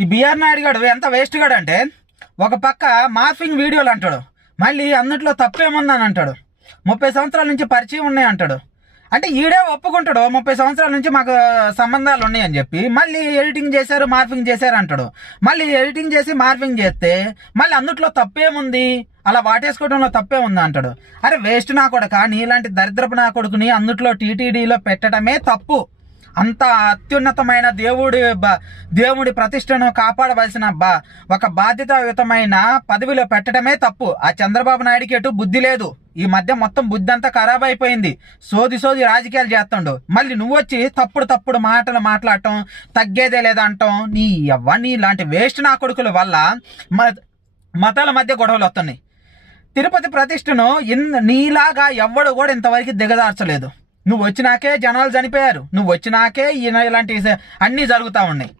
ఈ బిఆర్ నాయుడు గారు ఎంత వేస్ట్ గాడు అంటే ఒక పక్క మార్ఫింగ్ వీడియోలు అంటాడు, మళ్ళీ అందుట్లో తప్పేముందని అంటాడు. 30 సంవత్సరాల నుంచి పరిచయం ఉన్నాయి అంటాడు. అంటే ఈడే ఒప్పుకుంటాడు 30 సంవత్సరాల నుంచి మాకు సంబంధాలు ఉన్నాయి అని చెప్పి, మళ్ళీ ఎడిటింగ్ చేశారు మార్ఫింగ్ చేశారు అంటాడు. మళ్ళీ ఎడిటింగ్ చేసి మార్ఫింగ్ చేస్తే మళ్ళీ అందుట్లో తప్పేముంది, అలా వాటేసుకోవడంలో తప్పే ఉంది అంటాడు. అరే వేస్ట్ నా కొడుకు, కానీ ఇలాంటి దరిద్రపు నా కొడుకుని అందుట్లో టీటీడీలో పెట్టడమే తప్పు. అంత అత్యున్నతమైన దేవుడి ప్రతిష్టను కాపాడవలసిన ఒక బాధ్యతాయుతమైన పదవిలో పెట్టడమే తప్పు. ఆ చంద్రబాబు నాయుడికి ఎటు బుద్ధి లేదు. ఈ మధ్య మొత్తం బుద్ధి అంతా ఖరాబ్ అయిపోయింది. సోది రాజకీయాలు చేస్తుండు. మళ్ళీ నువ్వు వచ్చి తప్పుడు మాటలు మాట్లాడటం, తగ్గేదే లేదంటాం. నీ ఎవరిని ఇలాంటి వేస్ట్ నా కొడుకుల వల్ల మతాల మధ్య గొడవలు వస్తున్నాయి. తిరుపతి ప్రతిష్టను నీలాగా ఎవ్వడు కూడా ఇంతవరకు దిగదార్చలేదు. నువ్వు వచ్చినాకే జనాలు చనిపోయారు, నువ్వు వచ్చినాకే ఇలాంటి అన్నీ జరుగుతూ ఉన్నాయి.